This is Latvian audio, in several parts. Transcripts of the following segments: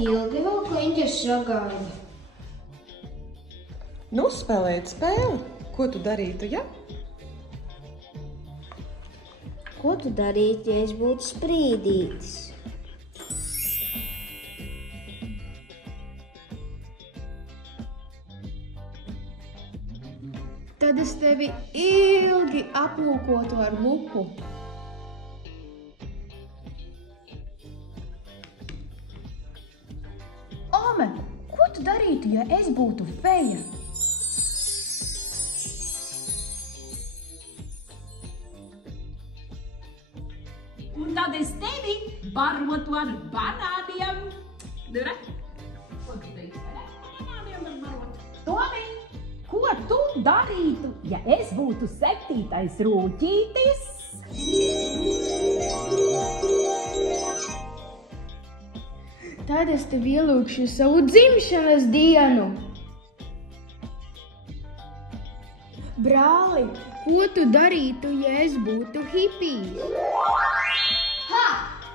Ilgi vēl kliņķis sagaida. Nu, spēlēt spēli. Ko tu darītu, ja? Ko tu darītu, ja es būtu sprīdītis? Tad es tevi ilgi aplūkotu ar lupu. Ome, ko tu darītu, ja es būtu feja? Un tad es tevi barotu ar banāniem. Dura? Ko tu teiksi? Banāniem var barot. Tomi, ko tu darītu, ja es būtu 7. rūķītis? Tad es tevi ielūkšu savu dzimšanas dienu. Brāli, ko tu darītu, ja es būtu hipijs? Ha!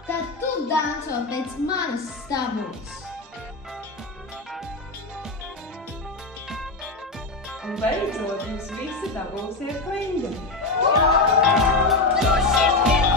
Tad tu danco pēc manas stabulas. Un beidzot, jūs visi dabūsiet kliņģi. Tu šis ir